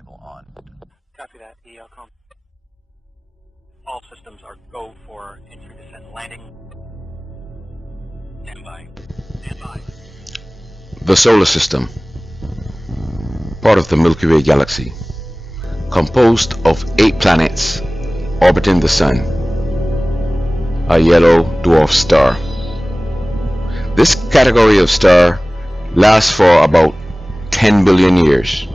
arrival on. Copy that, ELCOM. All systems are go for entry, descent, and landing. Stand by. Stand by. The Solar System, part of the Milky Way galaxy, composed of 8 planets orbiting the Sun, a yellow dwarf star. This category of star lasts for about 10 billion years.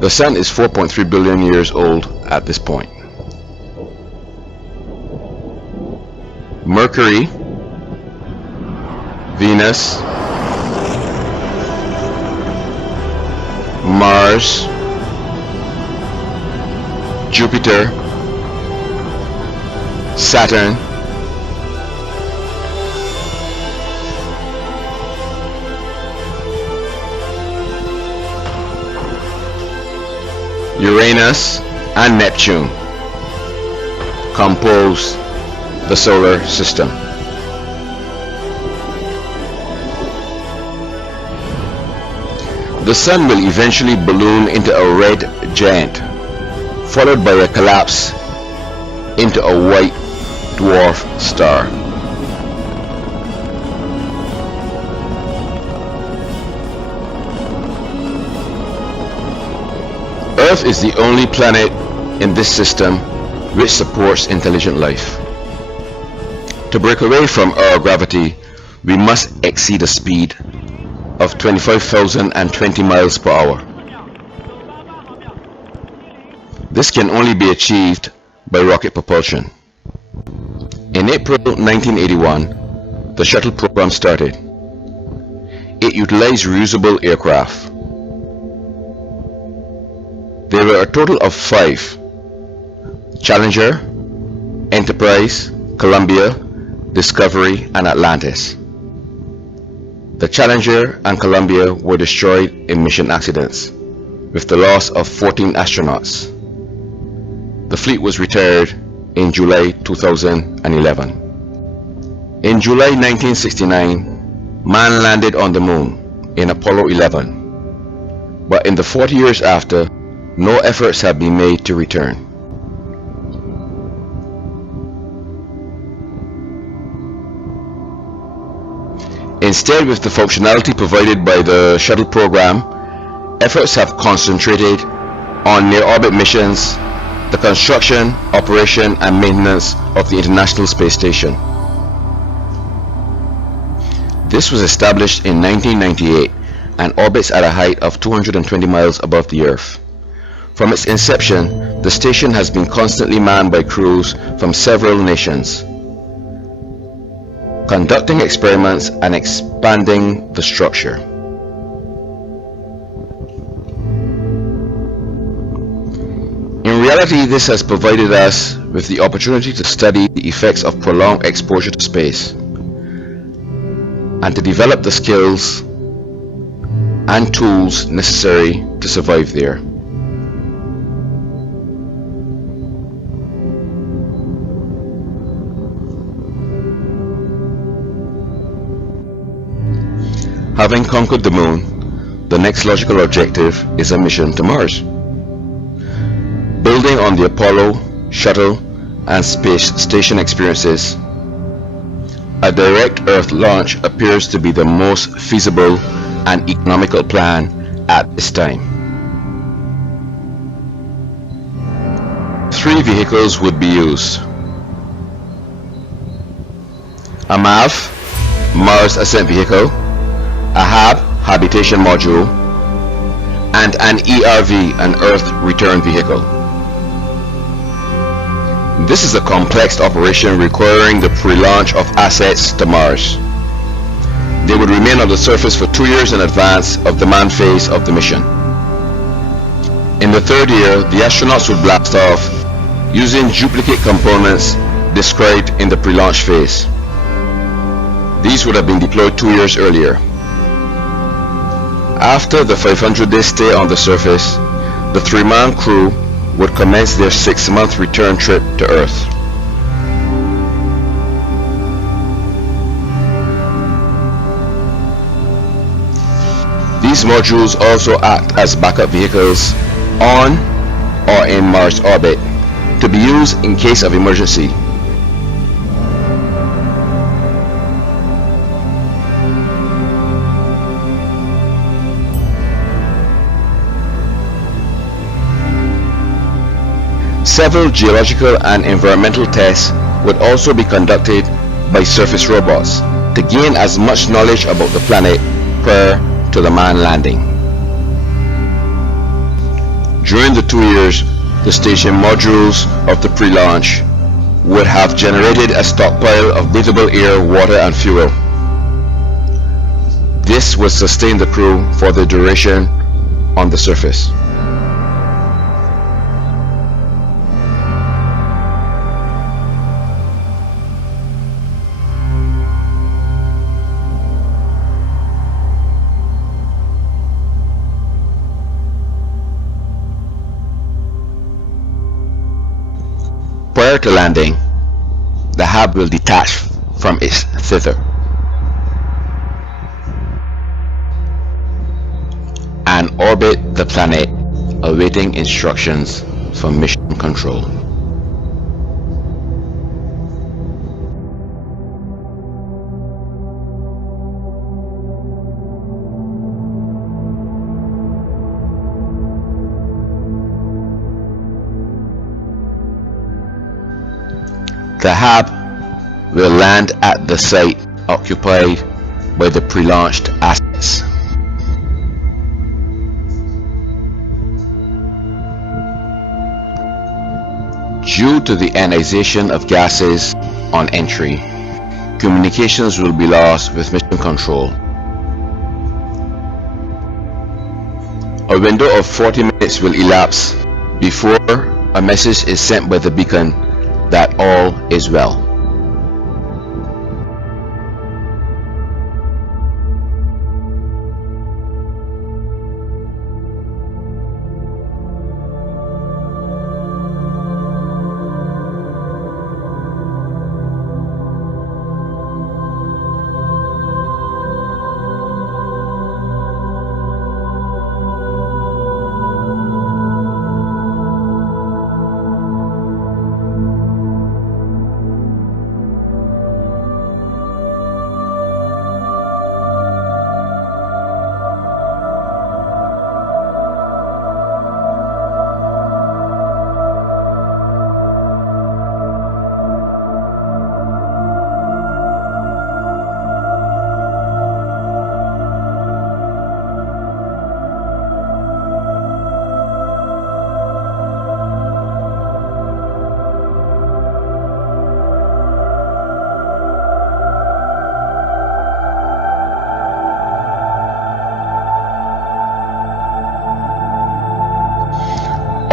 The Sun is 4.3 billion years old at this point. Mercury, Venus, Mars, Jupiter, Saturn, Uranus, and Neptune compose the solar system. The Sun will eventually balloon into a red giant, followed by a collapse into a white dwarf star. Earth is the only planet in this system which supports intelligent life. To break away from our gravity, we must exceed a speed of 25,020 miles per hour. This can only be achieved by rocket propulsion. In April 1981, the shuttle program started. It utilized reusable aircraft. There were a total of 5: Challenger, Enterprise, Columbia, Discovery, and Atlantis. The Challenger and Columbia were destroyed in mission accidents, with the loss of 14 astronauts. The fleet was retired in July 2011. In July 1969, man landed on the moon in Apollo 11, but in the 40 years after, no efforts have been made to return. Instead, with the functionality provided by the shuttle program, efforts have concentrated on near-orbit missions, the construction, operation, and maintenance of the International Space Station. This was established in 1998 and orbits at a height of 220 miles above the Earth. From its inception, the station has been constantly manned by crews from several nations, conducting experiments and expanding the structure. In reality, this has provided us with the opportunity to study the effects of prolonged exposure to space and to develop the skills and tools necessary to survive there. Having conquered the moon, the next logical objective is a mission to Mars. Building on the Apollo, shuttle, and space station experiences, a direct Earth launch appears to be the most feasible and economical plan at this time. 3 vehicles would be used: a MAV, Mars Ascent Vehicle, a HAB, Habitation Module, and an ERV, an Earth Return Vehicle. This is a complex operation requiring the pre-launch of assets to Mars. They would remain on the surface for 2 years in advance of the manned phase of the mission. In the 3rd year, the astronauts would blast off using duplicate components described in the pre-launch phase. These would have been deployed 2 years earlier. After the 500-day stay on the surface, the 3-man crew would commence their 6-month return trip to Earth. These These modules also act as backup vehicles on or in Mars orbit to be used in case of emergency. Several geological and environmental tests would also be conducted by surface robots to gain as much knowledge about the planet prior to the manned landing. During the 2 years, the station modules of the pre-launch would have generated a stockpile of breathable air, water, and fuel. This would sustain the crew for the duration on the surface. Prior to landing, the hab will detach from its thither and orbit the planet, awaiting instructions from mission control. The hab will land at the site occupied by the pre-launched assets. Due to the ionization of gases on entry, communications will be lost with mission control. A window of 40 minutes will elapse before a message is sent by the beacon that all is well.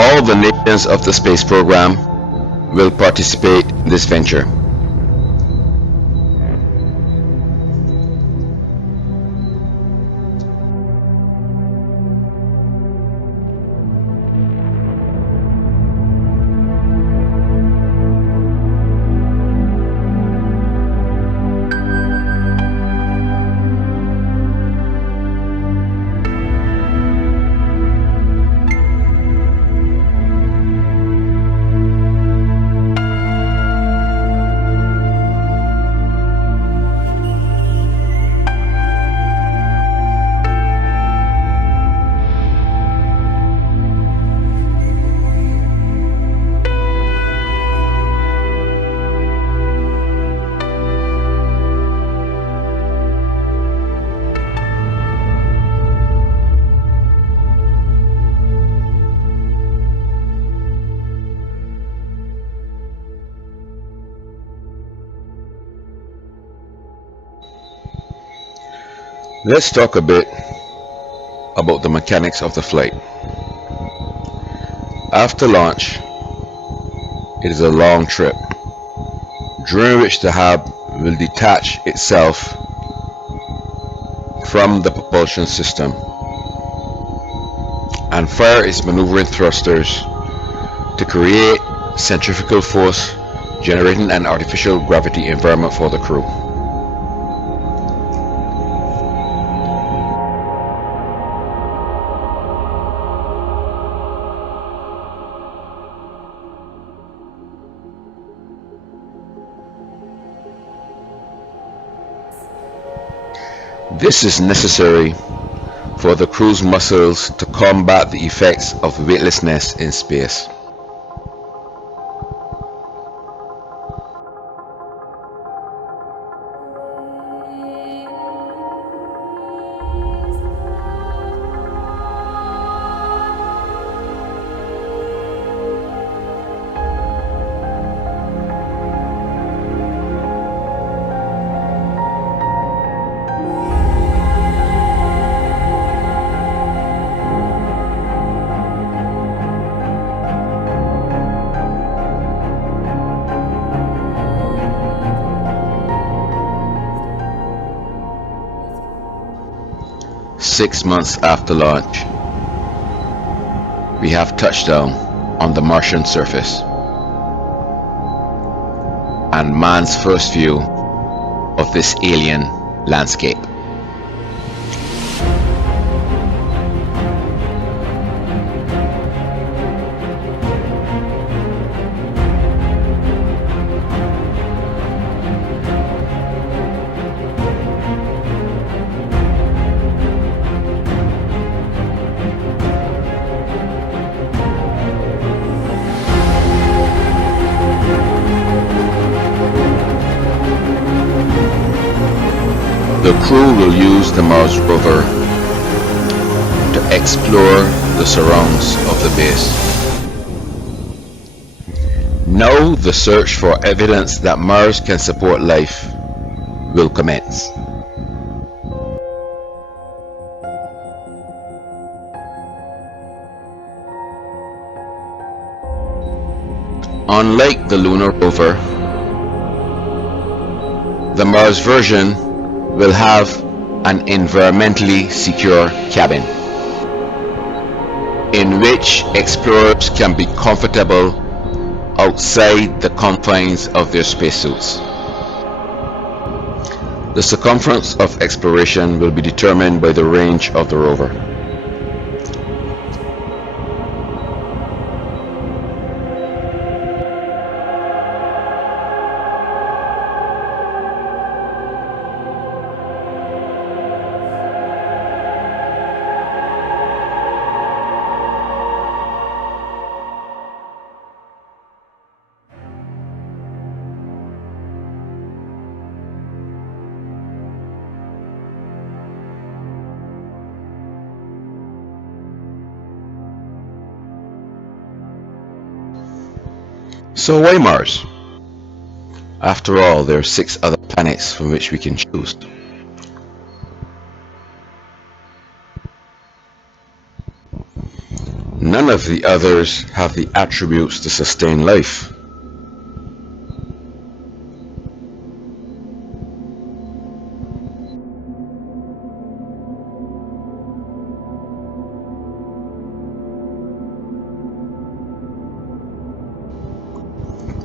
All the nations of the space program will participate in this venture. Let's talk a bit about the mechanics of the flight. After launch, it is a long trip, during which the hab will detach itself from the propulsion system and fire its maneuvering thrusters to create centrifugal force, generating an artificial gravity environment for the crew. This is necessary for the crew's muscles to combat the effects of weightlessness in space. Six months after launch, we have touched down on the Martian surface, and man's first view of this alien landscape. The crew will use the Mars rover to explore the surrounds of the base. Now the search for evidence that Mars can support life will commence. Unlike the lunar rover, the Mars version will have an environmentally secure cabin in which explorers can be comfortable outside the confines of their spacesuits. The circumference of exploration will be determined by the range of the rover. So why Mars? After all, there are 6 other planets from which we can choose. None of the others have the attributes to sustain life.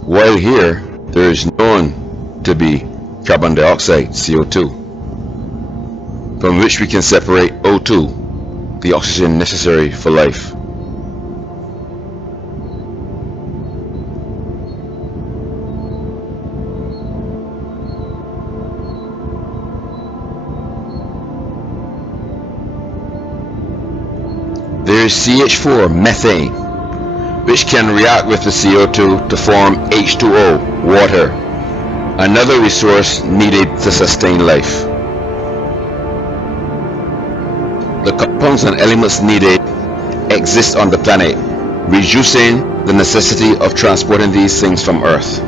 While here, there is known to be carbon dioxide, CO2, from which we can separate O2, the oxygen necessary for life. There is CH4, methane, which can react with the CO2 to form H2O, water, another resource needed to sustain life. The compounds and elements needed exist on the planet, reducing the necessity of transporting these things from Earth.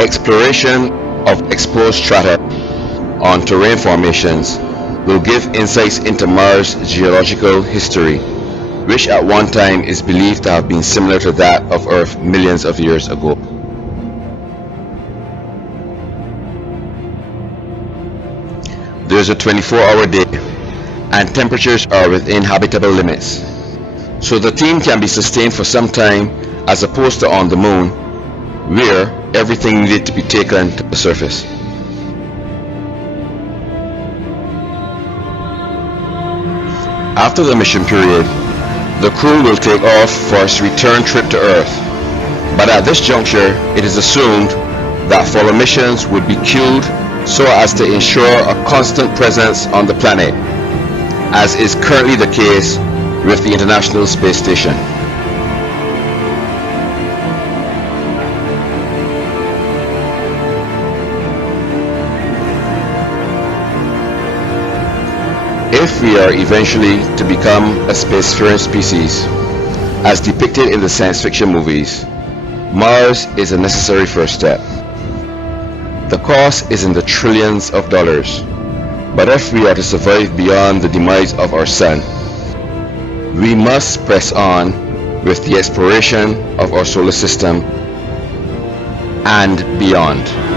Exploration of exposed strata on terrain formations will give insights into Mars' geological history, which at one time is believed to have been similar to that of Earth millions of years ago. There is a 24-hour day, and temperatures are within habitable limits, so the team can be sustained for some time as opposed to on the Moon, where everything needed to be taken to the surface. After the mission period, the crew will take off for its return trip to Earth, but at this juncture it is assumed that follow missions would be queued so as to ensure a constant presence on the planet, as is currently the case with the International Space Station. If we are eventually to become a spacefaring species, as depicted in the science fiction movies, Mars is a necessary first step. The cost is in the trillions of dollars, but if we are to survive beyond the demise of our sun, we must press on with the exploration of our solar system and beyond.